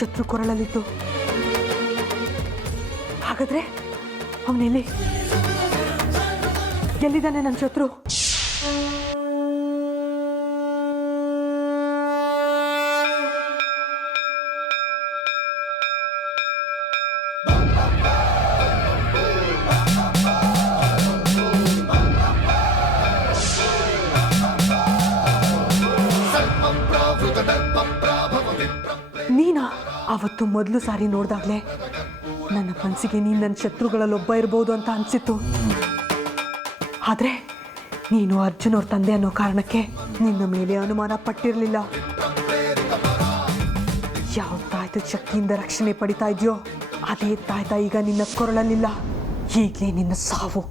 ಶತ್ರು ಕೊರಳಲ್ಲಿತ್ತು. ಹಾಗಾದ್ರೆ ಅವನೆಲ್ಲಿ ಎಲ್ಲಿದ್ದಾನೆ ನನ್ನ ಶತ್ರು? ನೀನಾ? ಅವತ್ತು ಮೊದಲು ಸಾರಿ ನೋಡ್ದಾಗ್ಲೇ ನನ್ನ ಮನಸ್ಸಿಗೆ ನೀನು ನನ್ನ ಶತ್ರುಗಳಲ್ಲೊಬ್ಬ ಇರ್ಬೋದು ಅಂತ ಅನಿಸಿತ್ತು. ಆದರೆ ನೀನು ಅರ್ಜುನ್ ಅವ್ರ ತಂದೆ ಅನ್ನೋ ಕಾರಣಕ್ಕೆ ನಿನ್ನ ಮೇಲೆ ಅನುಮಾನ ಪಟ್ಟಿರಲಿಲ್ಲ. ಯಾವ ತಾಯ್ತದ ಶಕ್ತಿಯಿಂದ ರಕ್ಷಣೆ ಪಡಿತಾ ಇದೆಯೋ ಅದೇ ತಾಯ್ತ ಈಗ ನಿನ್ನ ಕೊರಳಲ್ಲಿಲ್ಲ. ಈಗಲೇ ನಿನ್ನ ಸಾವು.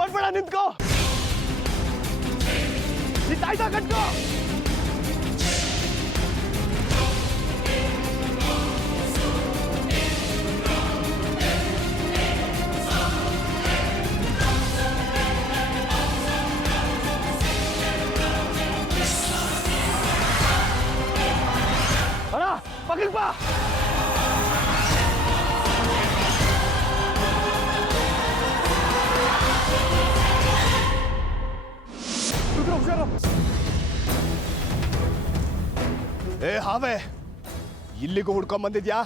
ಓಡ್ಬೇಡ, ನಿಂತ್ಕೋ. ತಾಯ್ತಾ ಕಟ್ಕೋ. ಅಣ್ಣ ಪಕ್ಕಕ್ಕೆ ಬಾ. ಏ ಹಾವೆ, ಇಲ್ಲಿಗೂ ಹುಡ್ಕೊಂಡ್ ಬಂದಿದ್ಯಾ?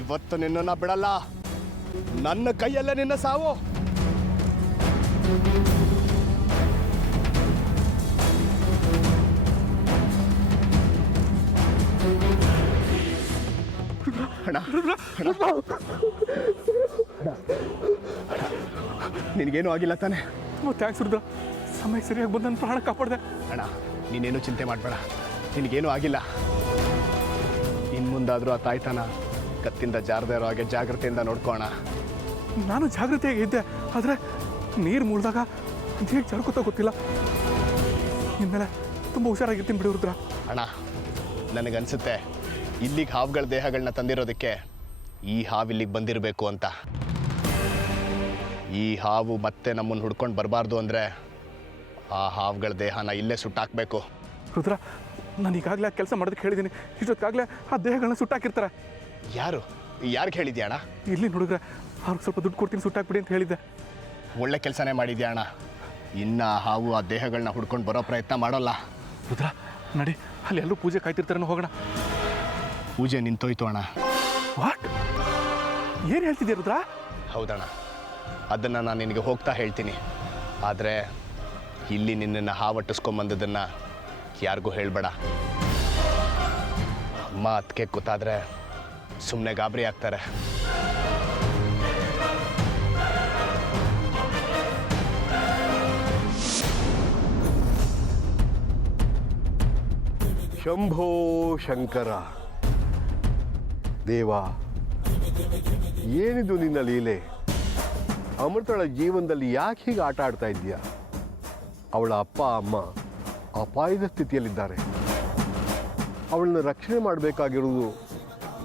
ಇವತ್ತು ನಿನ್ನ ಬಿಡಲ್ಲ. ನನ್ನ ಕೈಯಲ್ಲೇ ನಿನ್ನ ಸಾವು. ನಿನಗೇನು ಆಗಿಲ್ಲ ತಾನೆ? ಥ್ಯಾಂಕ್ಸ್ ರುದ್ರ, ಸಮಯ ಸರಿಯಾಗಿ ಬಂದು ನನ್ನ ಪ್ರಾಣ ಕಾಪಾಡಿದೆ. ಅಣ್ಣ ನೀನೇನು ಚಿಂತೆ ಮಾಡಬೇಡ, ನಿನಗೇನು ಆಗಿಲ್ಲ. ಇನ್ನು ಮುಂದಾದರೂ ಆ ತಾಯ್ತಾನ ಕತ್ತಿಂದ ಜಾರದೇ ಇರೋ ಹಾಗೆ ಜಾಗ್ರತೆಯಿಂದ ನೋಡ್ಕೋಣ. ನಾನು ಜಾಗ್ರತೆಯಾಗಿ ಇದ್ದೆ, ಆದರೆ ನೀರು ಮುಳ್ದಾಗ ಅದು ಹೇಗೆ ಜಾರ್ಕೋತ ಗೊತ್ತಿಲ್ಲ. ಇನ್ಮೇಲೆ ತುಂಬ ಹುಷಾರಾಗಿರ್ತೀನಿ ಬಿಡಿ ರುದ್ರ. ಅಣ್ಣ ನನಗನ್ಸುತ್ತೆ ಇಲ್ಲಿಗೆ ಹಾವುಗಳ ದೇಹಗಳನ್ನ ತಂದಿರೋದಕ್ಕೆ ಈ ಹಾವಿಲ್ಲಿಗೆ ಬಂದಿರಬೇಕು ಅಂತ. ಈ ಹಾವು ಮತ್ತೆ ನಮ್ಮನ್ನು ಹುಡ್ಕೊಂಡು ಬರಬಾರ್ದು ಅಂದರೆ ಆ ಹಾವುಗಳ ದೇಹನ ಇಲ್ಲೇ ಸುಟ್ಟಾಕಬೇಕು. ರುದ್ರ, ನಾನು ಈಗಾಗಲೇ ಆ ಕೆಲಸ ಮಾಡೋದಕ್ಕೆ ಹೇಳಿದ್ದೀನಿ. ಇಷ್ಟೊತ್ತಾಗಲೇ ಆ ದೇಹಗಳನ್ನ ಸುಟ್ಟಾಕಿರ್ತಾರೆ. ಯಾರಿಗೆ ಹೇಳಿದ್ಯಾ ಅಣ್ಣ? ಇಲ್ಲಿ ನೋಡಿದ್ರೆ ಅವ್ರಿಗೆ ಸ್ವಲ್ಪ ದುಡ್ಡು ಕೊಡ್ತೀನಿ, ಸುಟ್ಟಾಕ್ಬಿಡಿ ಅಂತ ಹೇಳಿದ್ದೆ. ಒಳ್ಳೆ ಕೆಲಸನೇ ಮಾಡಿದ್ಯಾ ಅಣ್ಣ. ಇನ್ನು ಆ ಹಾವು ಆ ದೇಹಗಳನ್ನ ಹುಡ್ಕೊಂಡು ಬರೋ ಪ್ರಯತ್ನ ಮಾಡೋಲ್ಲ. ರುದ್ರ, ನಡಿ, ಅಲ್ಲಿ ಎಲ್ಲರೂ ಪೂಜೆ ಕಾಯ್ತಿರ್ತಾರೆ, ಹೋಗೋಣ. ಪೂಜೆ ನಿಂತೋಯ್ತು ಅಣ್ಣ. ವಾಟ್? ಏನು ಹೇಳ್ತಿದ್ಯಾ ರುದ್ರ? ಹೌದಣ್ಣ, ಅದನ್ನು ನಾನು ನಿನಗೆ ಹೋಗ್ತಾ ಹೇಳ್ತೀನಿ. ಆದರೆ ಇಲ್ಲಿ ನಿನ್ನನ್ನು ಹಾವಟ್ಟಿಸ್ಕೊಂಬಂದದನ್ನು ಯಾರಿಗೂ ಹೇಳಬೇಡ. ಅಮ್ಮ ಅದಕ್ಕೆ ಗೊತ್ತಾದರೆ ಸುಮ್ಮನೆ ಗಾಬರಿ ಆಗ್ತಾರೆ. ಶಂಭೋ ಶಂಕರ ದೇವ, ಏನಿದು ನಿನ್ನ ಲೀಲೆ? ಅಮೃತಳ ಜೀವನದಲ್ಲಿ ಯಾಕೆ ಹೀಗೆ ಆಟ ಆಡ್ತಾ ಇದ್ದೀಯಾ? ಅವಳ ಅಪ್ಪ ಅಮ್ಮ ಅಪಾಯದ ಸ್ಥಿತಿಯಲ್ಲಿದ್ದಾರೆ. ಅವಳನ್ನು ರಕ್ಷಣೆ ಮಾಡಬೇಕಾಗಿರುವುದು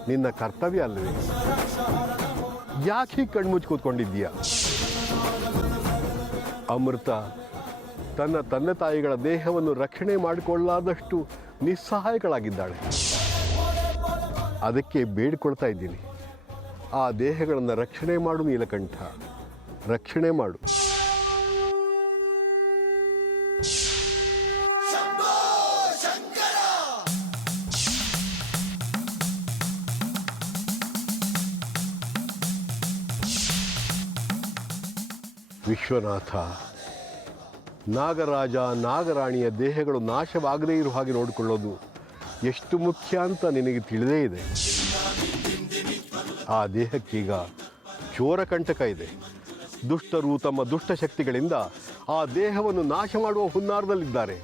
ನಿನ್ನ ಕರ್ತವ್ಯ ಅಲ್ಲವೇ? ಯಾಕೆ ಹೀಗೆ ಕಣ್ಮುಚ್ಚಿ ಕೂತ್ಕೊಂಡಿದ್ದೀಯಾ? ಅಮೃತ ತನ್ನ ತಂದೆ ತಾಯಿಗಳ ದೇಹವನ್ನು ರಕ್ಷಣೆ ಮಾಡಿಕೊಳ್ಳಾದಷ್ಟು ನಿಸ್ಸಹಾಯಕಳಾಗಿದ್ದಾಳೆ. ಅದಕ್ಕೆ ಬೇಡಿಕೊಳ್ತಾ ಇದ್ದೀನಿ, ಆ ದೇಹಗಳನ್ನು ರಕ್ಷಣೆ ಮಾಡು ನೀಲಕಂಠ, ರಕ್ಷಣೆ ಮಾಡು. ವಿಶ್ವನಾಥ, ನಾಗರಾಜ ನಾಗರಾಣಿಯ ದೇಹಗಳು ನಾಶವಾಗದೇ ಇರೋ ಹಾಗೆ ನೋಡಿಕೊಳ್ಳೋದು ಎಷ್ಟು ಮುಖ್ಯ ಅಂತ ನಿನಗೆ ತಿಳಿದೇ ಇದೆ. ಆ ದೇಹಕ್ಕೀಗ ಚೋರಕಂಟಕ ಇದೆ. ದುಷ್ಟರು ತಮ್ಮ ದುಷ್ಟಶಕ್ತಿಗಳಿಂದ ಆ ದೇಹವನ್ನು ನಾಶ ಮಾಡುವ ಹುನ್ನಾರದಲ್ಲಿದ್ದಾರೆ.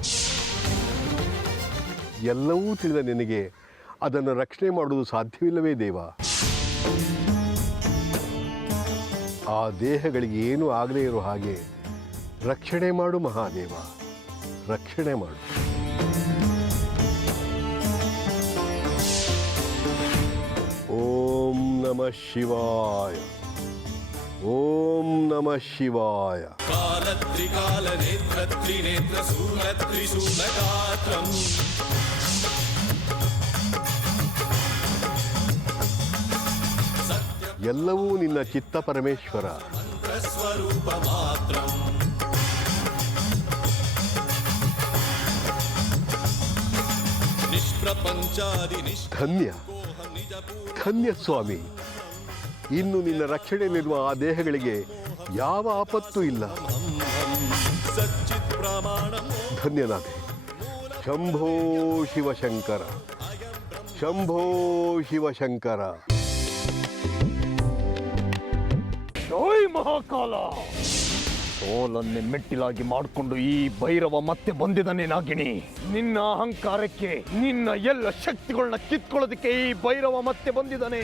ಎಲ್ಲವೂ ತಿಳಿದ ನಿನಗೆ ಅದನ್ನು ರಕ್ಷಣೆ ಮಾಡುವುದು ಸಾಧ್ಯವಿಲ್ಲವೇ ದೇವ? ಆ ದೇಹಗಳಿಗೆ ಏನೂ ಆಗದೇ ಇರೋ ಹಾಗೆ ರಕ್ಷಣೆ ಮಾಡು ಮಹಾದೇವ, ರಕ್ಷಣೆ ಮಾಡು. ಓಂ ನಮಃ ಶಿವಾಯ, ಓಂ ನಮಃ ಶಿವಾಯ. ಕಾಲತ್ರಿಕಾಲ ನೇತ್ರ ತ್ರಿನೇತ್ರ ಶೂಲ ತ್ರಿಶೂಲಗಾತ್ರಂ ಎಲ್ಲವೂ ನಿನ್ನ ಚಿತ್ತ ಪರಮೇಶ್ವರ. ಸ್ವರೂಪ ಮಾತ್ರ ನಿಷ್ಪ್ರಪಂಚಾದಿ ಧನ್ಯ ಧನ್ಯ ಸ್ವಾಮಿ. ಇನ್ನು ನಿನ್ನ ರಕ್ಷಣೆಯಲ್ಲಿರುವ ಆ ದೇಹಗಳಿಗೆ ಯಾವ ಆಪತ್ತು ಇಲ್ಲ. ಸಚ್ಚಿತ್ ಪ್ರಮಾಣ ಧನ್ಯನಾದೆ. ಶಂಭೋ ಶಿವಶಂಕರ, ಶಂಭೋ ಶಿವಶಂಕರ. ಜೈ ಮಹಾಕಾಲ. ಸೋಲನ್ನೇ ಮೆಟ್ಟಿಲಾಗಿ ಮಾಡಿಕೊಂಡು ಈ ಭೈರವ ಮತ್ತೆ ಬಂದಿದ್ದಾನೆ ನಾಗಿಣಿ. ನಿನ್ನ ಅಹಂಕಾರಕ್ಕೆ, ನಿನ್ನ ಎಲ್ಲ ಶಕ್ತಿಗಳನ್ನ ಕಿತ್ಕೊಳ್ಳೋದಕ್ಕೆ ಈ ಭೈರವ ಮತ್ತೆ ಬಂದಿದ್ದಾನೆ.